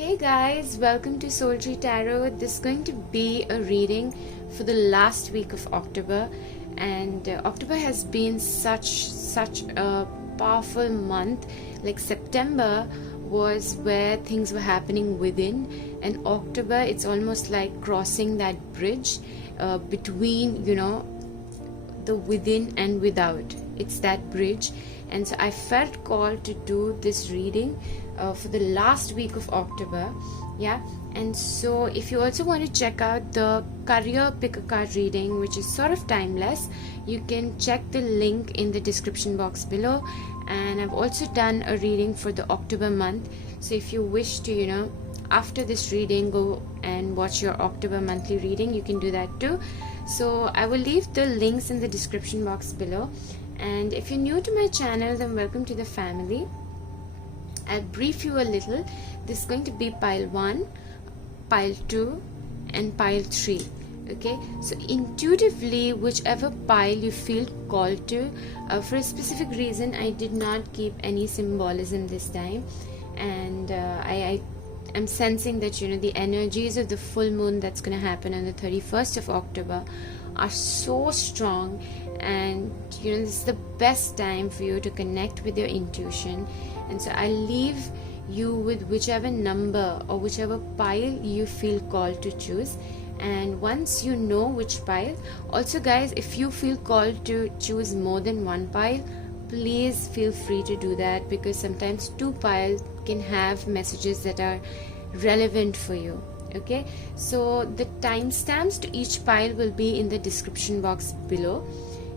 Hey guys, welcome to Soul Tree Tarot. This is going to be a reading for the last week of October, and October has been such a powerful month. Like September was where things were happening within, and October it's almost like crossing that bridge between the within and without. It's that bridge, and so I felt called to do this reading for the last week of October. Yeah, and so if you also want to check out the career pick a card reading, which is sort of timeless, you can check the link in the description box below. And I've also done a reading for the October month, so if you wish to after this reading go and watch your October monthly reading, you can do that too. So I will leave the links in the description box below. And if you're new to my channel, then welcome to the family. I'll brief you a little. This is going to be pile 1, pile 2 and pile 3. Okay, so intuitively, whichever pile you feel called to, for a specific reason I did not keep any symbolism this time, and I am sensing that the energies of the full moon that's going to happen on the 31st of October are so strong, and this is the best time for you to connect with your intuition. And so I leave you with whichever number or whichever pile you feel called to choose. And once you know which pile, also guys, if you feel called to choose more than one pile, please feel free to do that, because sometimes two piles can have messages that are relevant for you. Okay, so the timestamps to each pile will be in the description box below.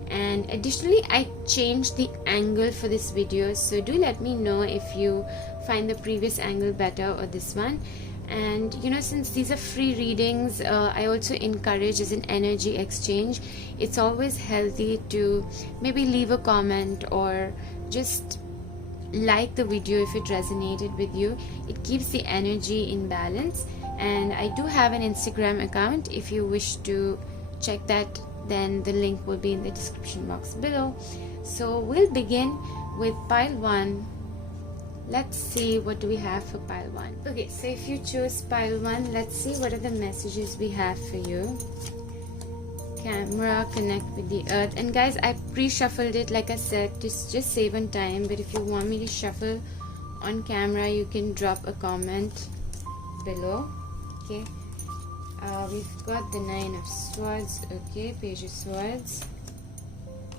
And additionally, I changed the angle for this video, so do let me know if you find the previous angle better or this one. And since these are free readings, I also encourage as an energy exchange. It's always healthy to maybe leave a comment or just like the video if it resonated with you. It keeps the energy in balance. And I do have an Instagram account. If you wish to check that, then the link will be in the description box below. So we'll begin with pile 1. Let's see, what do we have for pile 1. Okay, so if you choose pile 1, let's see what are the messages we have for you. Camera, connect with the earth. And guys, I pre-shuffled it, like I said, to just save on time. But if you want me to shuffle on camera, you can drop a comment below. Okay, we've got the 9 of Swords. Okay, Page of Swords,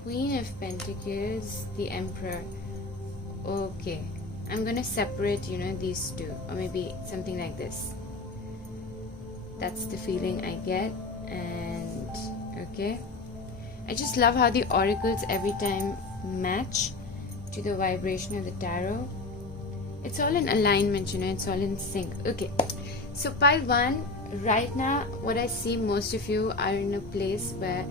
Queen of Pentacles, the Emperor. Okay, I'm gonna separate these two, or maybe something like this. That's the feeling I get. And okay, I just love how the oracles every time match to the vibration of the tarot. It's all in alignment, it's all in sync. Okay, so pile 1, right now what I see, most of you are in a place where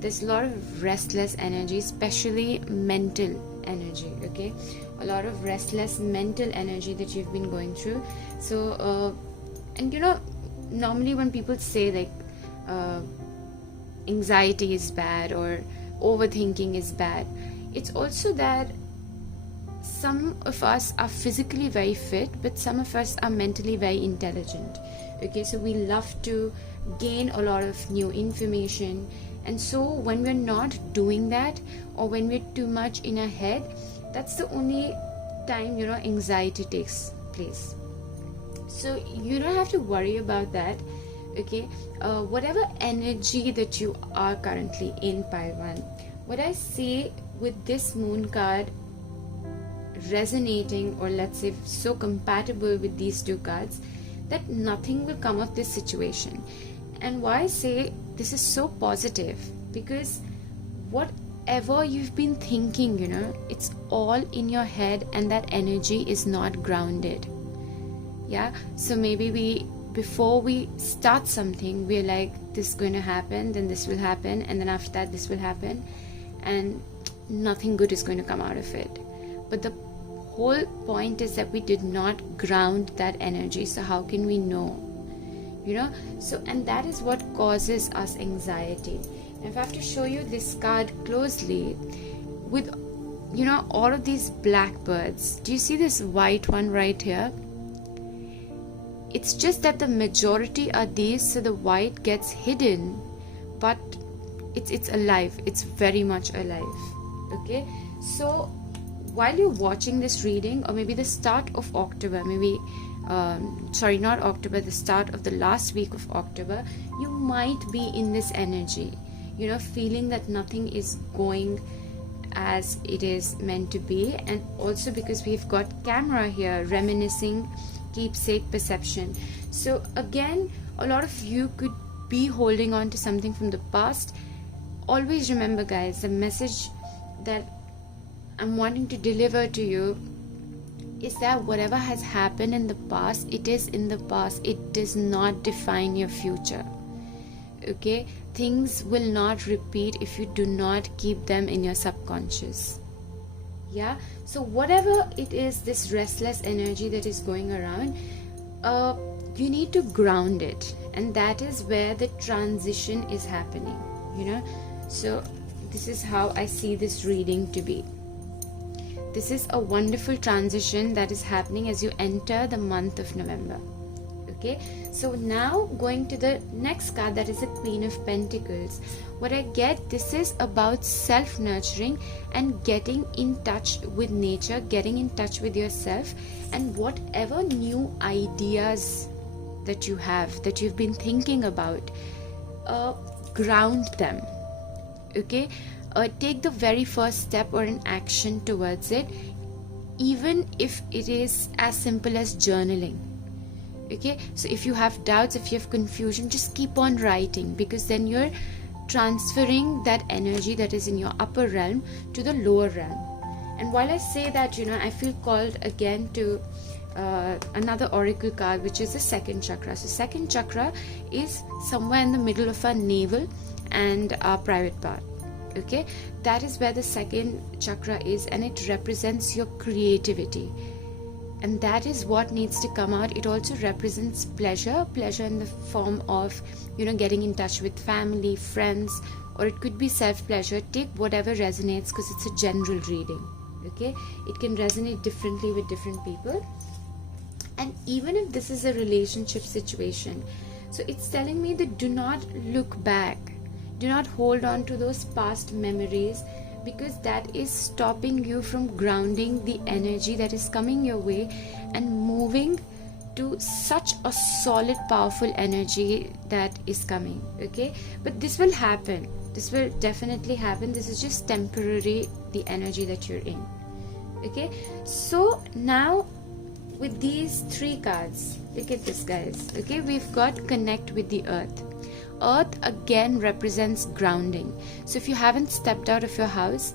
there's a lot of restless energy, especially mental energy. Okay, a lot of restless mental energy that you've been going through. So and normally when people say like anxiety is bad or overthinking is bad, it's also that some of us are physically very fit, but some of us are mentally very intelligent. Okay, so we love to gain a lot of new information, and so when we're not doing that, or when we're too much in our head, that's the only time anxiety takes place. So you don't have to worry about that. Okay, whatever energy that you are currently in pile 1, what I see with this moon card resonating, or let's say so compatible with these two cards, that nothing will come of this situation. And why I say this is so positive, because whatever you've been thinking, it's all in your head, and that energy is not grounded. Yeah, so maybe before we start something, we're like, this is going to happen, then this will happen, and then after that this will happen, and nothing good is going to come out of it. But the whole point is that we did not ground that energy, so how can we know? So, and that is what causes us anxiety. And if I have to show you this card closely, with all of these blackbirds, do you see this white one right here? It's just that the majority are these, so the white gets hidden, but it's alive. It's very much alive. Okay, so while you're watching this reading, or maybe the start of October, maybe sorry, not October, the start of the last week of October, you might be in this energy, you know, feeling that nothing is going as it is meant to be. And also because we've got camera here, reminiscing, keepsake, perception. So again, a lot of you could be holding on to something from the past. Always remember, guys, the message that I'm wanting to deliver to you is that whatever has happened in the past, it is in the past. It does not define your future. Okay, things will not repeat if you do not keep them in your subconscious. Yeah, so whatever it is, this restless energy that is going around, you need to ground it, and that is where the transition is happening, you know. So this is how I see this reading to be. This is a wonderful transition that is happening as you enter the month of November. Okay, so now going to the next card, that is the Queen of Pentacles. What I get, this is about self-nurturing and getting in touch with nature, getting in touch with yourself, and whatever new ideas that you have, that you've been thinking about, ground them. Okay, take the very first step or an action towards it, even if it is as simple as journaling. Okay, so if you have doubts, if you have confusion, just keep on writing, because then you're transferring that energy that is in your upper realm to the lower realm. And while I say that, you know, I feel called again to another oracle card, which is the second chakra. So second chakra is somewhere in the middle of our navel and our private part. Okay, that is where the second chakra is, and it represents your creativity, and that is what needs to come out. It also represents pleasure in the form of, you know, getting in touch with family, friends, or it could be self-pleasure. Take whatever resonates, because it's a general reading. Okay, it can resonate differently with different people. And even if this is a relationship situation, so it's telling me that do not look back, do not hold on to those past memories, because that is stopping you from grounding the energy that is coming your way and moving to such a solid, powerful energy that is coming. Okay, but this will happen, this will definitely happen. This is just temporary, the energy that you're in. Okay, so now with these three cards, look at this, guys. Okay, we've got connect with the earth. Earth again represents grounding. So if you haven't stepped out of your house,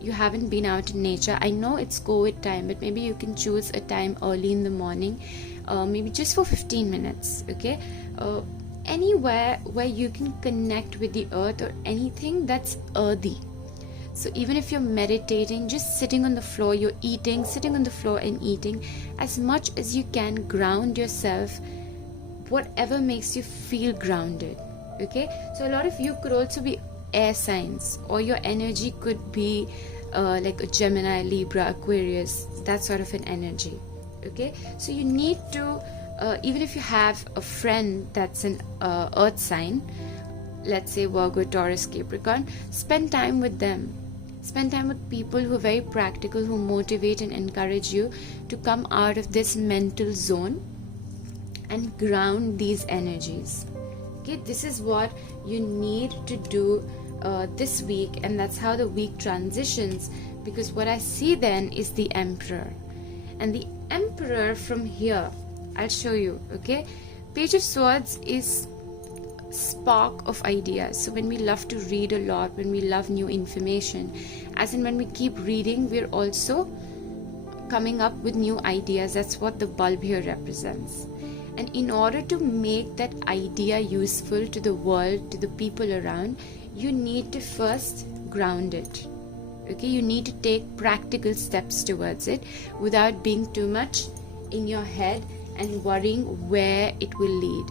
you haven't been out in nature, I know it's COVID time, but maybe you can choose a time early in the morning, maybe just for 15 minutes. Okay, anywhere where you can connect with the earth, or anything that's earthy. So even if you're meditating, just sitting on the floor, you're eating, sitting on the floor and eating, as much as you can, ground yourself, whatever makes you feel grounded. Okay, so a lot of you could also be air signs, or your energy could be like a Gemini, Libra, Aquarius, that sort of an energy. Okay, so you need to even if you have a friend that's an earth sign, let's say Virgo, Taurus, Capricorn, spend time with them. Spend time with people who are very practical, who motivate and encourage you to come out of this mental zone and ground these energies. Okay, this is what you need to do this week, and that's how the week transitions, because what I see then is the Emperor. And the Emperor from here, I'll show you. Okay, Page of Swords is spark of ideas. So when we love to read a lot, when we love new information, as in when we keep reading, we're also coming up with new ideas. That's what the bulb here represents. And in order to make that idea useful to the world, to the people around, you need to first ground it. Okay, you need to take practical steps towards it without being too much in your head and worrying where it will lead.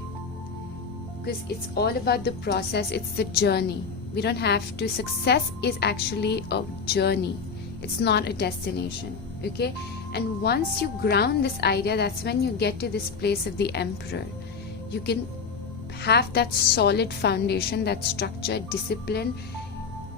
Because it's all about the process, it's the journey. We don't have to, success is actually a journey, it's not a destination. Okay, and once you ground this idea, that's when you get to this place of the Emperor. You can have that solid foundation, that structure, discipline,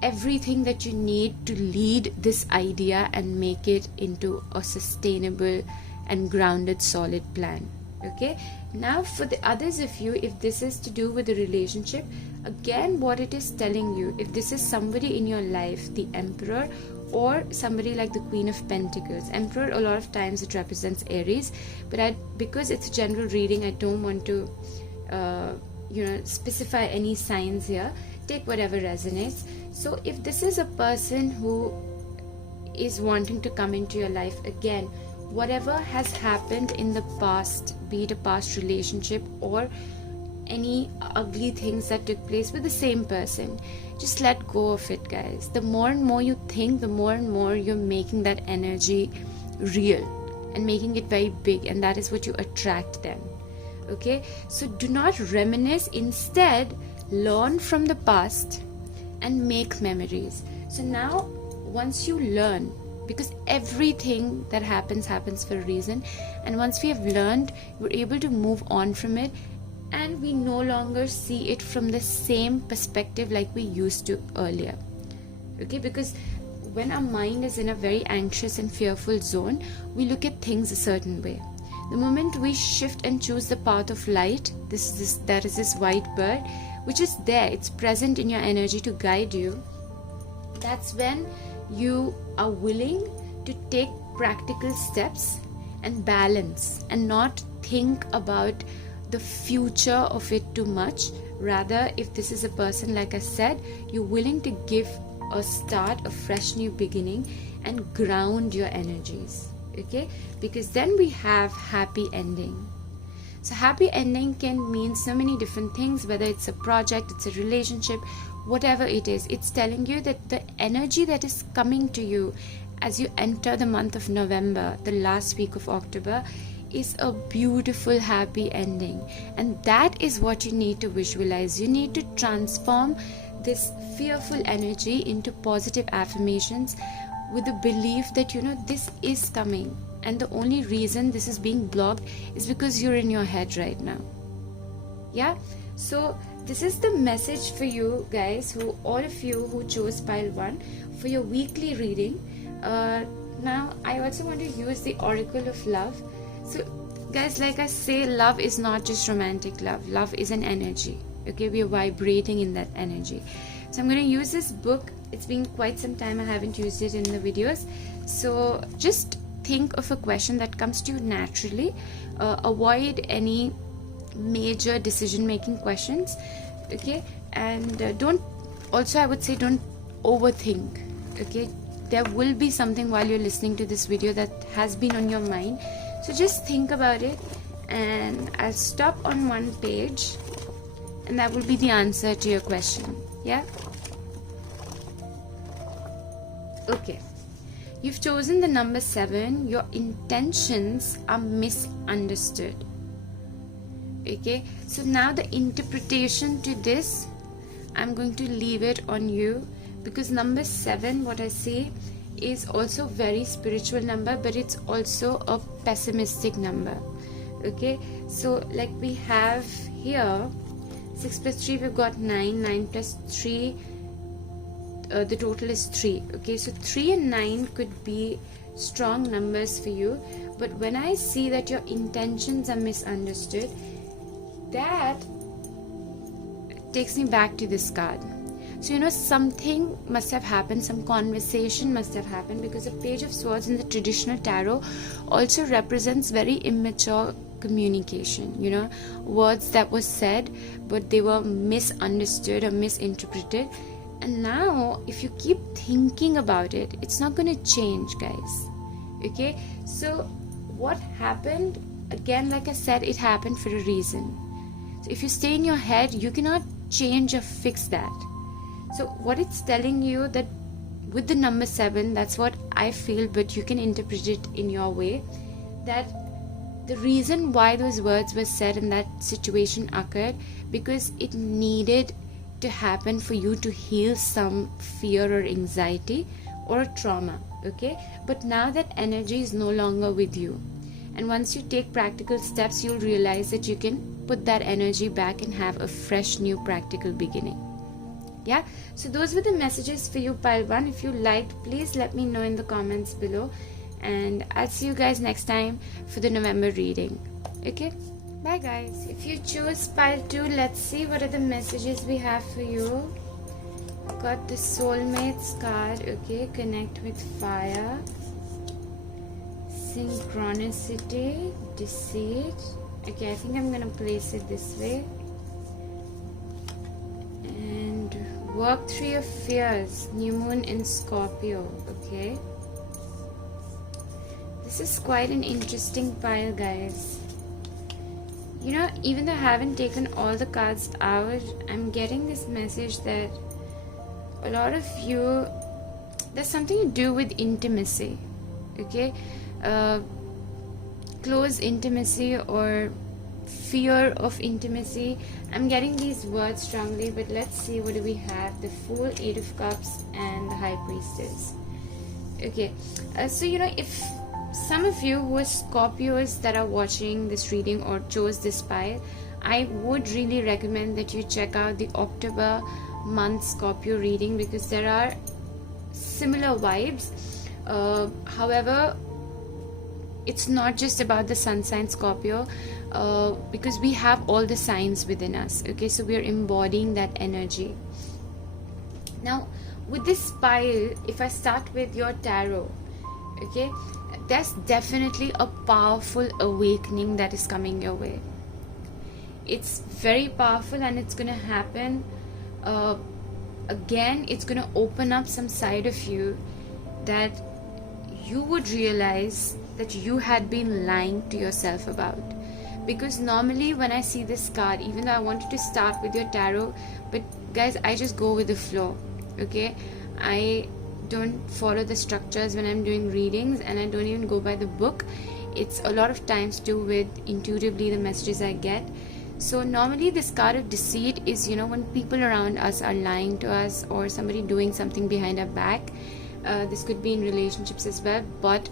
everything that you need to lead this idea and make it into a sustainable and grounded solid plan. Okay, now for the others of you, if this is to do with a relationship, again what it is telling you, if this is somebody in your life, the Emperor, or somebody like the Queen of Pentacles. Emperor, a lot of times it represents Aries, but because it's a general reading, I don't want to specify any signs here. Take whatever resonates. So if this is a person who is wanting to come into your life, again, whatever has happened in the past, be it a past relationship or any ugly things that took place with the same person, just let go of it, guys. The more and more you think, the more and more you're making that energy real and making it very big, and that is what you attract then. Okay, so do not reminisce, instead learn from the past and make memories. So now once you learn, because everything that happens for a reason, and once we have learned, we're able to move on from it, and we no longer see it from the same perspective like we used to earlier. Okay, because when our mind is in a very anxious and fearful zone, we look at things a certain way. The moment we shift and choose the path of light, that is this white bird, which is there, it's present in your energy to guide you, that's when you are willing to take practical steps and balance and not think about the future of it too much. Rather, if this is a person, like I said, you're willing to give a start, a fresh new beginning, and ground your energies. Okay, because then we have happy ending. So happy ending can mean so many different things, whether it's a project, it's a relationship, whatever it is. It's telling you that the energy that is coming to you as you enter the month of November, the last week of October, is a beautiful happy ending, and that is what you need to visualize. You need to transform this fearful energy into positive affirmations with the belief that this is coming, and the only reason this is being blocked is because you're in your head right now. Yeah, so this is the message for you guys, all of you who chose pile 1 for your weekly reading. Now I also want to use the Oracle of Love. So guys, like I say, love is not just romantic love. Love is an energy. Okay, we are vibrating in that energy. So I'm going to use this book. It's been quite some time I haven't used it in the videos. So just think of a question that comes to you naturally. Avoid any major decision making questions. Okay, and I would say don't overthink. Okay, there will be something while you're listening to this video that has been on your mind. So just think about it, and I'll stop on one page, and that will be the answer to your question. Yeah? Okay. You've chosen the number 7. Your intentions are misunderstood. Okay. So now the interpretation to this, I'm going to leave it on you, because number 7, what I say, is also very spiritual number, but it's also a pessimistic number. Okay, so like we have here 6 plus 3, we've got 9. 9 plus 3, the total is 3. Okay, so 3 and 9 could be strong numbers for you, but when I see that your intentions are misunderstood, that takes me back to this card. So something must have happened, some conversation must have happened, because the Page of Swords in the traditional tarot also represents very immature communication. Words that were said but they were misunderstood or misinterpreted, and now if you keep thinking about it, it's not going to change, guys. Okay, so what happened, again, like I said, it happened for a reason. So if you stay in your head, you cannot change or fix that. So what it's telling you, that with the number 7, that's what I feel, but you can interpret it in your way, that the reason why those words were said and that situation occurred, because it needed to happen for you to heal some fear or anxiety or trauma. okay? But now that energy is no longer with you, and once you take practical steps, you'll realize that you can put that energy back and have a fresh new practical beginning. Yeah, so those were the messages for you, pile 1. If you liked, please let me know in the comments below, and I'll see you guys next time for the November reading. Okay, bye guys. If you choose pile 2, let's see what are the messages we have for you. Got the soulmates card. Okay, connect with fire, synchronicity, deceit. Okay, I think I'm gonna place it this way. And work through your fears, new moon in Scorpio. Okay, this is quite an interesting pile, guys. You know, even though I haven't taken all the cards out, I'm getting this message that a lot of you, there's something to do with intimacy. Okay, close intimacy or fear of intimacy. I'm getting these words strongly, but let's see, what do we have? The Fool, 8 of Cups, and the High Priestess. Okay, so you know, if some of you who are Scorpios that are watching this reading or chose this pile, I would really recommend that you check out the October month Scorpio reading, because there are similar vibes. However, it's not just about the sun sign Scorpio, because we have all the signs within us. Okay, so we are embodying that energy. Now with this pile, if I start with your tarot, okay, there's definitely a powerful awakening that is coming your way. It's very powerful, and it's gonna happen again. It's gonna open up some side of you that you would realize that you had been lying to yourself about. Because normally when I see this card, even though I wanted to start with your tarot, but guys, I just go with the flow. Okay, I don't follow the structures when I'm doing readings, and I don't even go by the book. It's a lot of times to do with intuitively the messages I get. So normally this card of deceit is, you know, when people around us are lying to us, or somebody doing something behind our back. This could be in relationships as well, but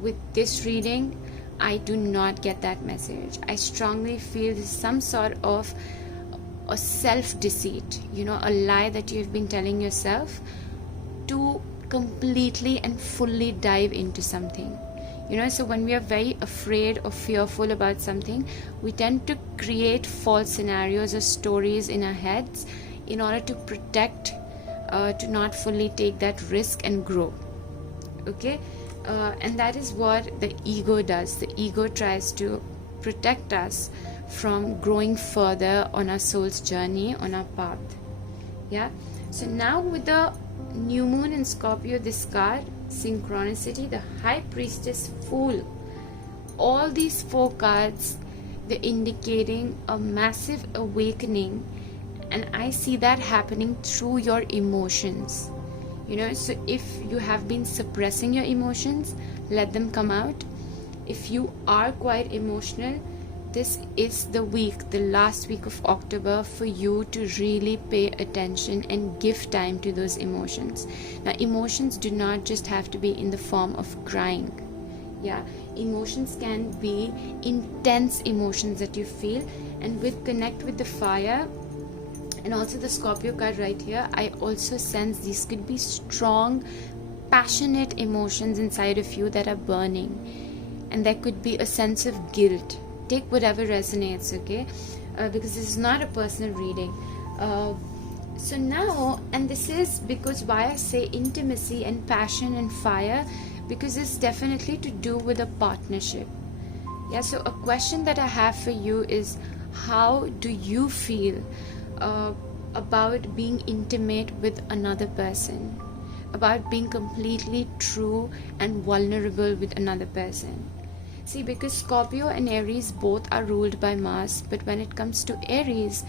with this reading, I do not get that message. I strongly feel this is some sort of a self-deceit, you know, a lie that you've been telling yourself to completely and fully dive into something. You know, so when we are very afraid or fearful about something, we tend to create false scenarios or stories in our heads in order to protect, to not fully take that risk and grow. Okay, and that is what the ego does. The ego tries to protect us from growing further on our soul's journey, on our path. Yeah, so now with the new moon in Scorpio, this card, synchronicity, the High Priestess, Fool, all these 4 cards, they're indicating a massive awakening, and I see that happening through your emotions. You know, so if you have been suppressing your emotions, let them come out. If you are quite emotional, this is the week, the last week of October, for you to really pay attention and give time to those emotions. Now, emotions do not just have to be in the form of crying. Yeah, emotions can be intense emotions that you feel. And with Connect with the Fire and also the Scorpio card right here, I also sense these could be strong, passionate emotions inside of you that are burning. And there could be a sense of guilt. Take whatever resonates, okay, because this is not a personal reading. So now, and this is because why I say intimacy and passion and fire, because it's definitely to do with a partnership. Yeah, so a question that I have for you is, how do you feel about being intimate with another person, about being completely true and vulnerable with another person? See, because Scorpio and Aries both are ruled by Mars, but when it comes to Aries,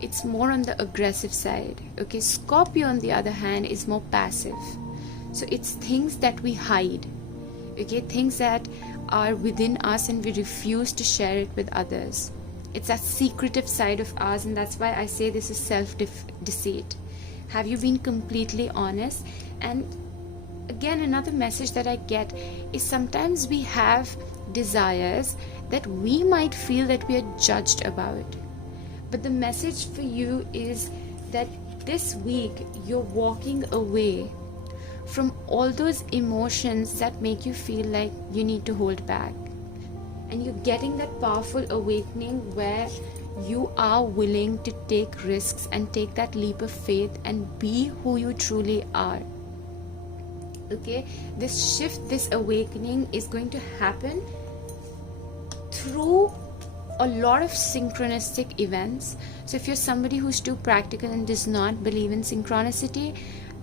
it's more on the aggressive side. Okay, Scorpio on the other hand is more passive. So it's things that we hide. Okay, things that are within us and we refuse to share it with others. It's that secretive side of ours, and that's why I say this is self-deceit. Have you been completely honest? And again, another message that I get is sometimes we have desires that we might feel that we are judged about. But the message for you is that this week you're walking away from all those emotions that make you feel like you need to hold back. And you're getting that powerful awakening where you are willing to take risks and take that leap of faith and be who you truly are. Okay, this shift, this awakening is going to happen through a lot of synchronistic events. So if you're somebody who's too practical and does not believe in synchronicity,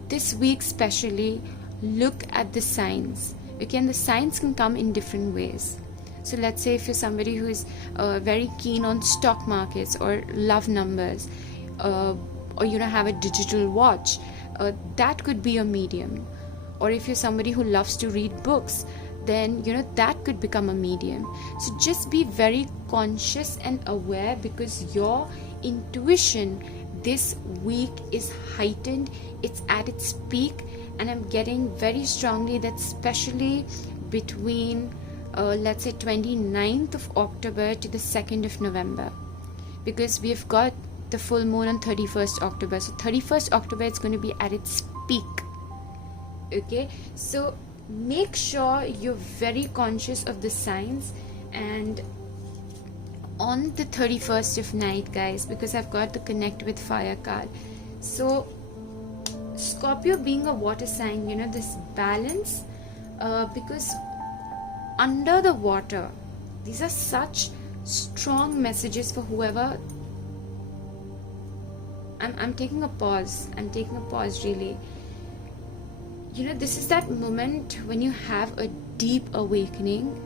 this week especially, look at the signs. Okay, and the signs can come in different ways. So let's say if you're somebody who is very keen on stock markets or love numbers, or have a digital watch, that could be a medium. Or if you're somebody who loves to read books, then that could become a medium. So just be very conscious and aware, because your intuition this week is heightened, it's at its peak, and I'm getting very strongly that especially between let's say 29th of October to the 2nd of November, because we've got the full moon on 31st October. So 31st October it's going to be at its peak. Okay, so make sure you're very conscious of the signs. And on the 31st of night, guys, because I've got the Connect with Fire card, so Scorpio being a water sign, this balance, because under the water, these are such strong messages for whoever. I'm taking a pause really. This is that moment when you have a deep awakening,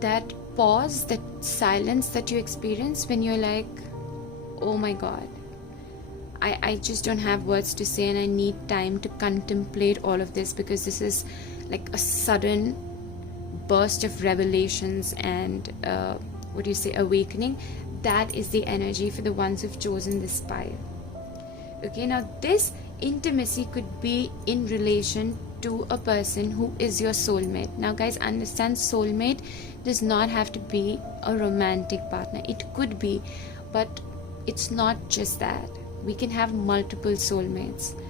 that pause, that silence that you experience when you're like, oh my god, I just don't have words to say, and I need time to contemplate all of this, because this is like a sudden burst of revelations and awakening. That is the energy for the ones who've chosen this pile. Okay, now this intimacy could be in relation to a person who is your soulmate. Now guys, understand, soulmate does not have to be a romantic partner. It could be, but it's not just that. We can have multiple soulmates,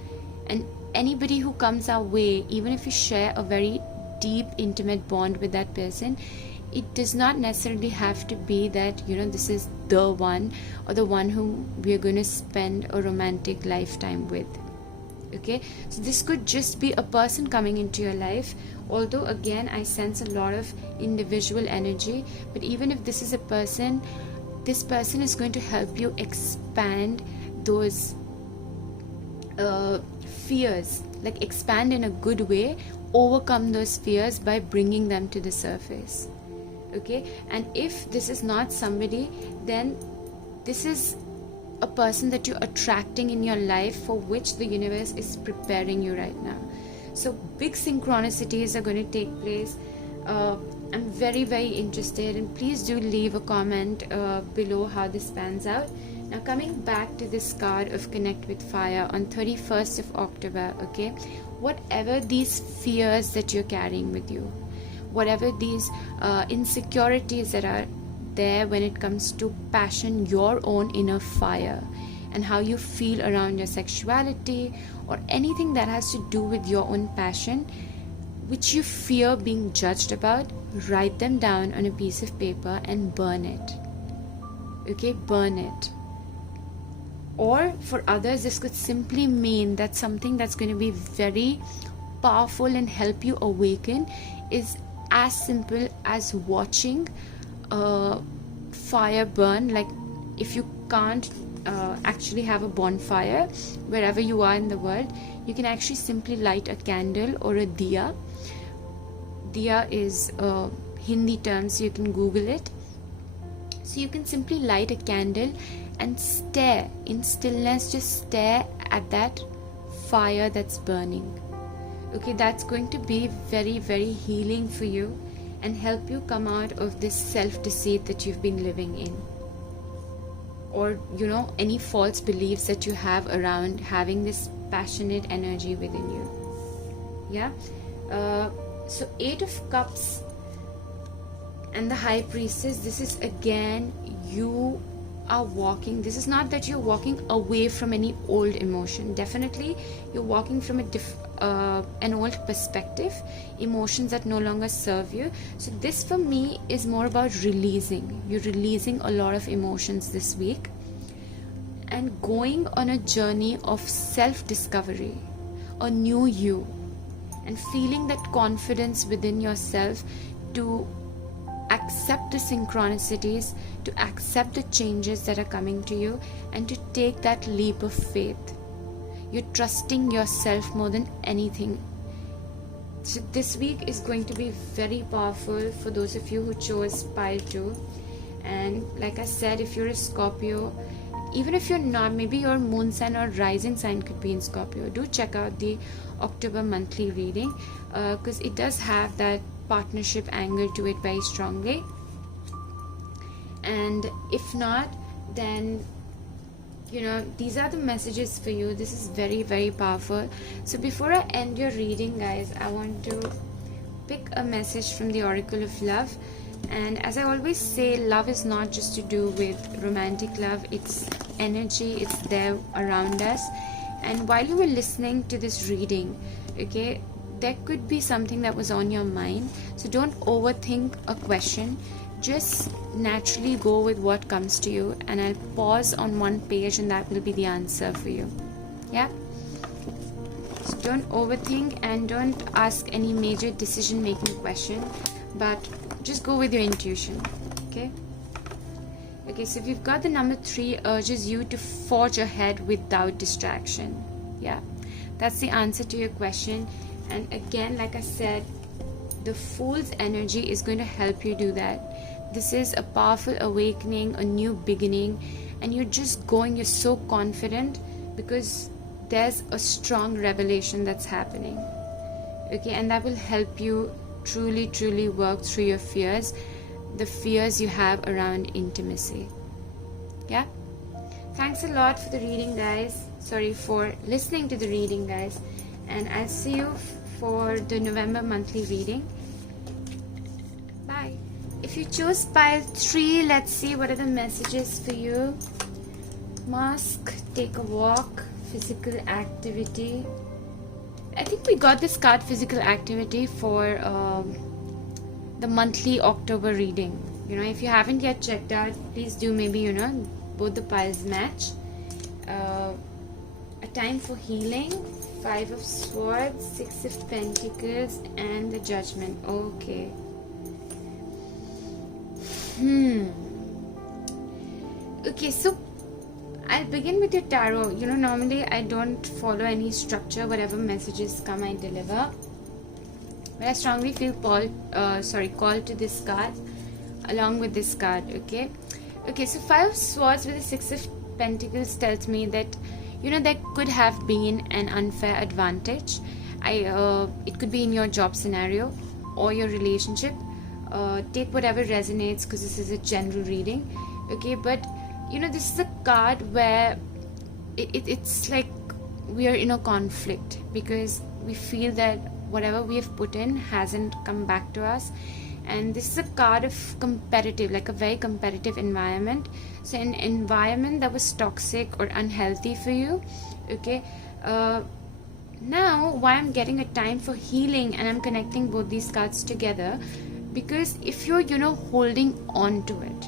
and anybody who comes our way, even if you share a very deep intimate bond with that person, it does not necessarily have to be that this is the one, or the one who we are going to spend a romantic lifetime with. Okay, so this could just be a person coming into your life, although again I sense a lot of individual energy. But even if this is a person, this person is going to help you expand those fears, like expand in a good way, overcome those fears by bringing them to the surface. Okay, and if this is not somebody, then this is a person that you're attracting in your life, for which the universe is preparing you right now. So big synchronicities are going to take place. I'm very, very interested, and please do leave a comment below how this pans out. Now coming back to this card of Connect with Fire on 31st of October, okay, whatever these fears that you're carrying with you, whatever these insecurities that are there when it comes to passion, your own inner fire, and how you feel around your sexuality, or anything that has to do with your own passion, which you fear being judged about, write them down on a piece of paper and burn it. Okay, burn it. Or for others, this could simply mean that something that's going to be very powerful and help you awaken is as simple as watching fire burn. Like if you can't actually have a bonfire wherever you are in the world, you can actually simply light a candle or a diya. Diya is a Hindi term, so you can Google it. So you can simply light a candle and stare in stillness, just stare at that fire that's burning. Okay, that's going to be very, very healing for you and help you come out of this self-deceit that you've been living in, or any false beliefs that you have around having this passionate energy within you. Yeah. So 8 of Cups and the High Priestess, this is again, you are walking, this is not that you're walking away from any old emotion. Definitely you're walking from an old perspective, emotions that no longer serve you. So this for me is more about releasing. You're releasing a lot of emotions this week and going on a journey of self-discovery, a new you, and feeling that confidence within yourself to accept the synchronicities, to accept the changes that are coming to you, and to take that leap of faith. You're trusting yourself more than anything. So this week is going to be very powerful for those of you who chose pile 2. And like I said, if you're a Scorpio, even if you're not, maybe your moon sign or rising sign could be in Scorpio, do check out the October monthly reading, because it does have that partnership angle to it very strongly. And if not, then these are the messages for you. This is very, very powerful. So before I end your reading, guys, I want to pick a message from the Oracle of Love. And as I always say, love is not just to do with romantic love, it's energy, it's there around us. And while you were listening to this reading, okay, there could be something that was on your mind. So don't overthink a question, just naturally go with what comes to you, and I'll pause on one page and that will be the answer for you. Yeah, so don't overthink and don't ask any major decision making question, but just go with your intuition. Okay, so if you've got the number 3, urges you to forge ahead without distraction. Yeah, that's the answer to your question. And again, like I said, the Fool's energy is going to help you do that. This is a powerful awakening, a new beginning, and you're so confident because there's a strong revelation that's happening. Okay, and that will help you truly work through your fears, the fears you have around intimacy. Yeah, thanks a lot for the reading, guys. Sorry for listening to the reading, guys, and I'll see you for the November monthly reading. Bye. If you chose pile 3, let's see what are the messages for you. Mask, take a walk, physical activity. I think we got this card, physical activity, for the monthly October reading. If you haven't yet checked out, please do. Maybe both the piles match. A time for healing, 5 of Swords, 6 of Pentacles, and the Judgment. Okay. Okay, so I'll begin with your tarot. Normally I don't follow any structure. Whatever messages come, I deliver. But I strongly feel called to this card along with this card. Okay, so 5 of Swords with the 6 of Pentacles tells me that there could have been an unfair advantage. It could be in your job scenario or your relationship. Take whatever resonates, because this is a general reading. Okay, but this is a card where it's like we are in a conflict because we feel that whatever we have put in hasn't come back to us. And this is a card of competitive, like a very competitive environment. So an environment that was toxic or unhealthy for you. Okay, now why I'm getting a time for healing, and I'm connecting both these cards together, because if you're holding on to it,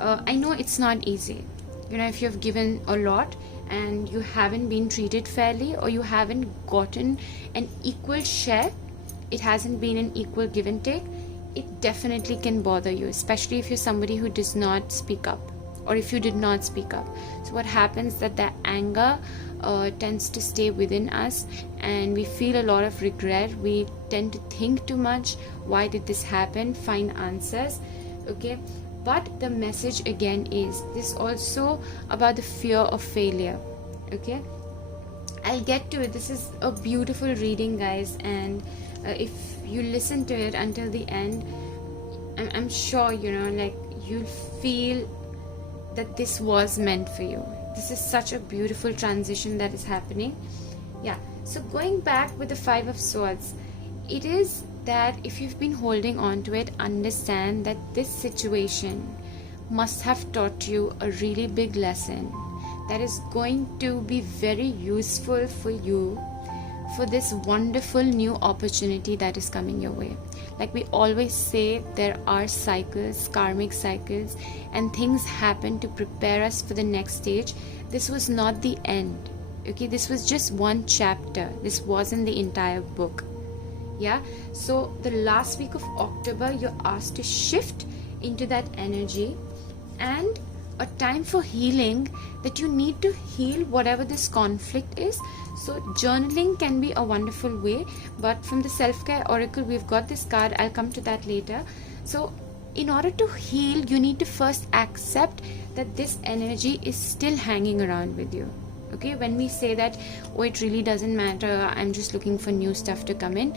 I know it's not easy. If you've given a lot and you haven't been treated fairly, or you haven't gotten an equal share, it hasn't been an equal give and take, it definitely can bother you, especially if you're somebody who does not speak up, or if you did not speak up. So what happens that the anger tends to stay within us, and we feel a lot of regret. We tend to think too much. Why did this happen? Find answers. Okay, but the message again is this also about the fear of failure. Okay, I'll get to it. This is a beautiful reading, guys, and if you listen to it until the end, I'm sure you'll feel that this was meant for you. This is such a beautiful transition that is happening. Yeah, So going back with the Five of Swords, it is that if you've been holding on to it, understand that this situation must have taught you a really big lesson that is going to be very useful for you for this wonderful new opportunity that is coming your way. Like we always say, there are cycles, karmic cycles, and things happen to prepare us for the next stage. This was not the end. Okay, this was just one chapter. This wasn't the entire book. Yeah, so the last week of October, you're asked to shift into that energy, and a time for healing, that you need to heal whatever this conflict is. So journaling can be a wonderful way, but from the self-care oracle we've got this card. I'll come to that later. So in order to heal, you need to first accept that this energy is still hanging around with you. Okay, when we say that, oh, it really doesn't matter, I'm just looking for new stuff to come in,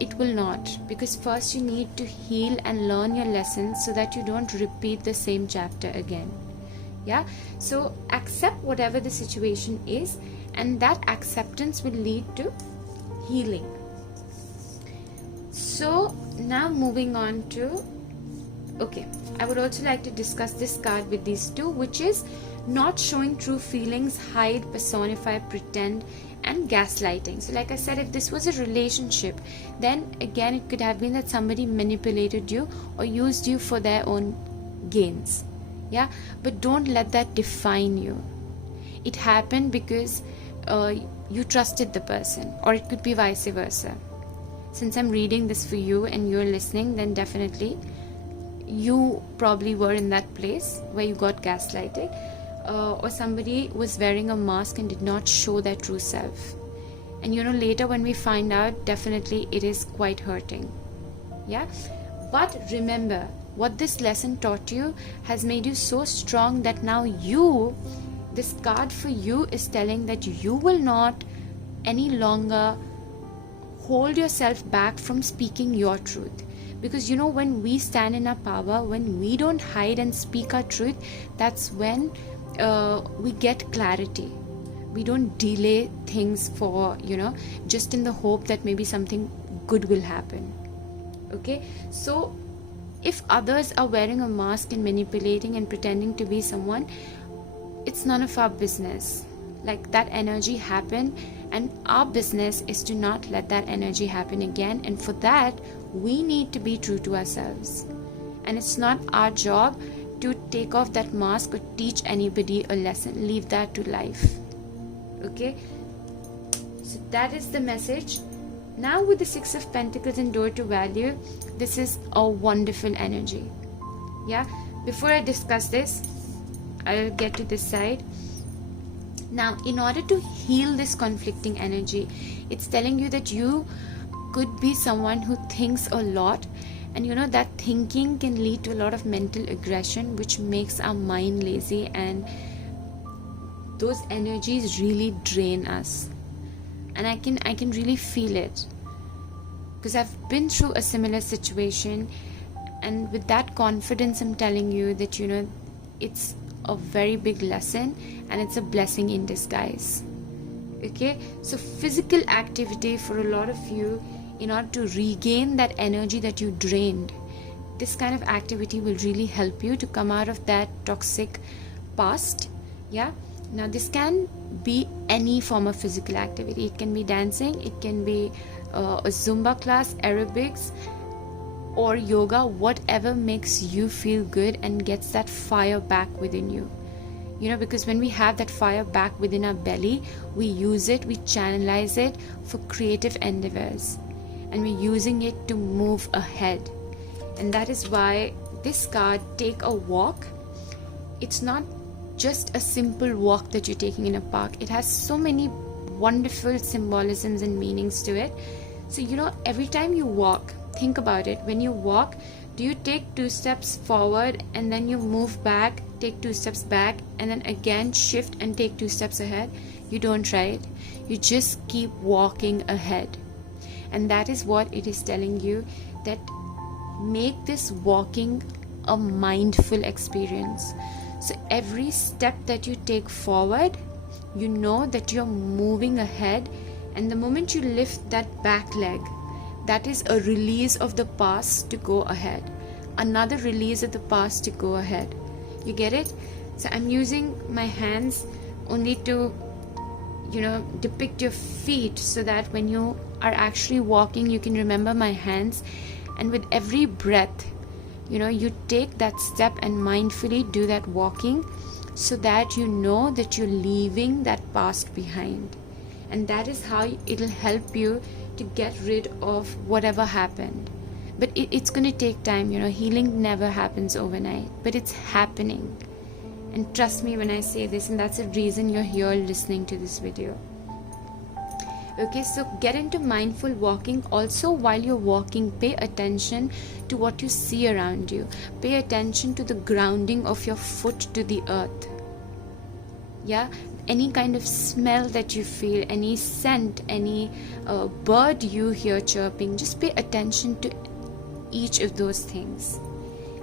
it will not, because first you need to heal and learn your lessons so that you don't repeat the same chapter again. Yeah, so accept whatever the situation is, and that acceptance will lead to healing. So now moving on to, okay, I would also like to discuss this card with these two, which is not showing true feelings, hide, personify, pretend, and gaslighting. So like I said, if this was a relationship, then again it could have been that somebody manipulated you or used you for their own gains. Yeah, but don't let that define you. It happened because you trusted the person, or it could be vice versa. Since I'm reading this for you and you're listening, then definitely you probably were in that place where you got gaslighted, or somebody was wearing a mask and did not show their true self. And later when we find out, definitely it is quite hurting. Yeah, but remember, what this lesson taught you has made you so strong that now this card for you is telling that you will not any longer hold yourself back from speaking your truth. Because when we stand in our power, when we don't hide and speak our truth, that's when we get clarity. We don't delay things for just in the hope that maybe something good will happen. Okay, so if others are wearing a mask and manipulating and pretending to be someone, it's none of our business. Like, that energy happened, and our business is to not let that energy happen again. And for that, we need to be true to ourselves. And it's not our job to take off that mask or teach anybody a lesson. Leave that to life. Okay, so that is the message. Now with the Six of Pentacles and Door to Value, this is a wonderful energy. Yeah, before I discuss this, I'll get to this side. Now, in order to heal this conflicting energy, it's telling you that you could be someone who thinks a lot, and that thinking can lead to a lot of mental aggression, which makes our mind lazy, and those energies really drain us. And I can really feel it, because I've been through a similar situation, and with that confidence I'm telling you that it's a very big lesson, and it's a blessing in disguise. Okay, so physical activity for a lot of you, in order to regain that energy that you drained, this kind of activity will really help you to come out of that toxic past. Yeah, now this can be any form of physical activity. It can be dancing, it can be a Zumba class, aerobics, or yoga, whatever makes you feel good and gets that fire back within you. Because when we have that fire back within our belly, we use it, we channelize it for creative endeavors, and we're using it to move ahead. And that is why this card, Take a Walk, it's not just a simple walk that you're taking in a park. It has so many wonderful symbolisms and meanings to it. So every time you walk, think about it. When you walk, do you take 2 steps forward and then you move back, take 2 steps back, and then again shift and take 2 steps ahead? You don't, right? You just keep walking ahead. And that is what it is telling you, that make this walking a mindful experience. So every step that you take forward, that you're moving ahead, And the moment you lift that back leg, that is a release of the past to go ahead. Another release of the past to go ahead. You get it? So I'm using my hands only to, depict your feet, so that when you are actually walking, you can remember my hands. And with every breath, you take that step and mindfully do that walking, so that you know that you're leaving that past behind. And that is how it'll help you to get rid of whatever happened. But it's going to take time. Healing never happens overnight, but it's happening. And trust me when I say this, and that's the reason you're here listening to this video. Okay, so get into mindful walking. Also, while you're walking, pay attention to what you see around you. Pay attention to the grounding of your foot to the earth. Yeah, any kind of smell that you feel, any scent, any bird you hear chirping, just pay attention to each of those things.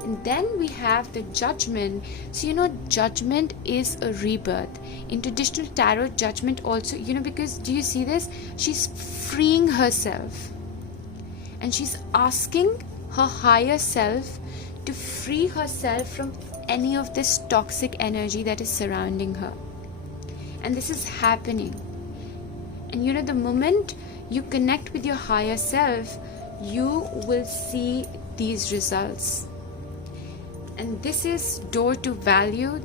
And then we have the judgment. So judgment is a rebirth. In traditional tarot, judgment also, because do you see this? She's freeing herself, and she's asking her higher self to free herself from any of this toxic energy that is surrounding her. And this is happening. And the moment you connect with your higher self, you will see these results. And this is door to value,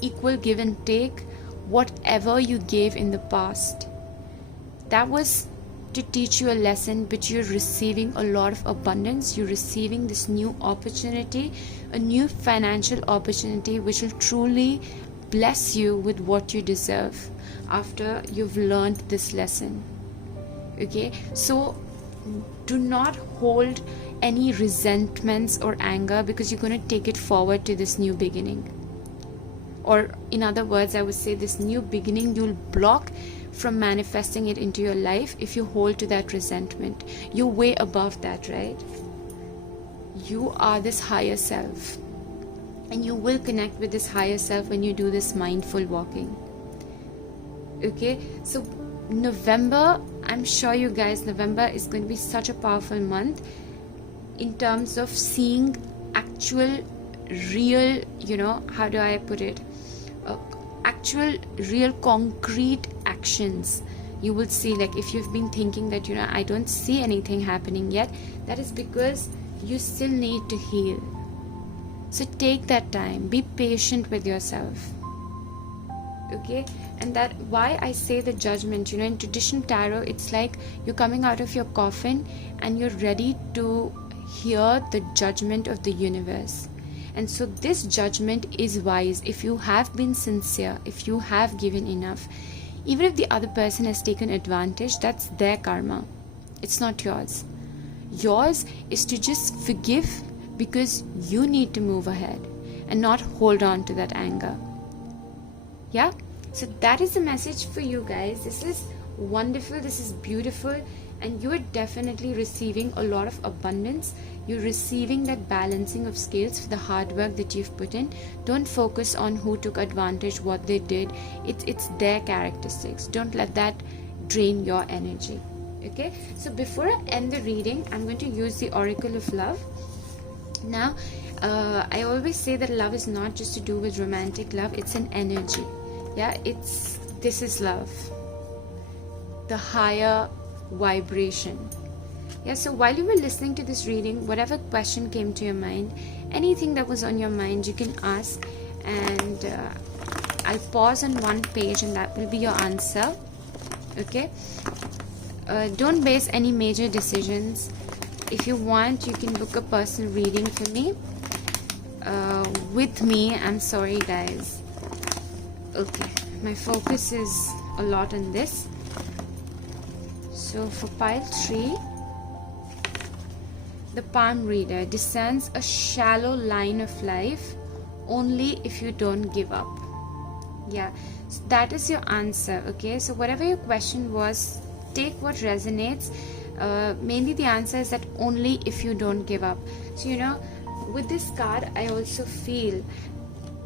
equal give and take, whatever you gave in the past. That was to teach you a lesson, but you're receiving a lot of abundance. You're receiving this new opportunity, a new financial opportunity, which will truly bless you with what you deserve after you've learned this lesson. Okay, so do not hold any resentments or anger, because you're going to take it forward to this new beginning. Or in other words, I would say this new beginning, you'll block from manifesting it into your life if you hold to that resentment. You're way above that, right? You are this higher self, and you will connect with this higher self when you do this mindful walking. Okay, so November, I'm sure you guys, November is going to be such a powerful month in terms of seeing actual, real, how do I put it? Actual, real, concrete actions. You will see, like, if you've been thinking that, I don't see anything happening yet, that is because you still need to heal. So take that time, be patient with yourself. Okay, and that why I say the judgment. In traditional tarot, it's like you're coming out of your coffin and you're ready to hear the judgment of the universe. And so this judgment is wise. If you have been sincere, if you have given enough, even if the other person has taken advantage, that's their karma. It's not yours. Yours is to just forgive, because you need to move ahead and not hold on to that anger. Yeah, so that is the message for you guys. This is wonderful, this is beautiful, and you're definitely receiving a lot of abundance. You're receiving that balancing of scales for the hard work that you've put in. Don't focus on who took advantage, what they did. It's their characteristics. Don't let that drain your energy. Okay, so before I end the reading, I'm going to use the Oracle of Love. Now, I always say that love is not just to do with romantic love, it's an energy. Yeah, this is love, the higher vibration. Yeah, so while you were listening to this reading, whatever question came to your mind, anything that was on your mind, you can ask, and I'll pause on one page and that will be your answer. Okay, don't base any major decisions. If you want, you can book a personal reading for me. With me, I'm sorry guys. Okay, my focus is a lot on this. So for pile 3, the palm reader discerns a shallow line of life only if you don't give up. Yeah, so that is your answer. Okay, so whatever your question was, take what resonates. Mainly the answer is that only if you don't give up. So with this card, I also feel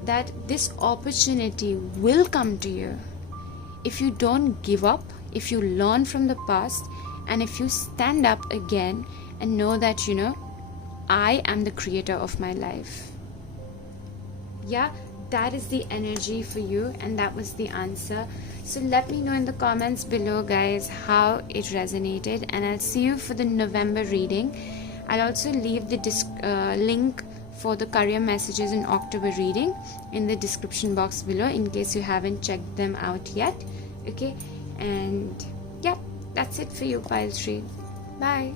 that this opportunity will come to you if you don't give up, if you learn from the past, and if you stand up again and know that, I am the creator of my life. Yeah, that is the energy for you, and that was the answer. So let me know in the comments below, guys, how it resonated, and I'll see you for the November reading. I'll also leave the link for the career messages in October reading in the description box below in case you haven't checked them out yet. Okay, and yeah, that's it for you, Pile 3. Bye.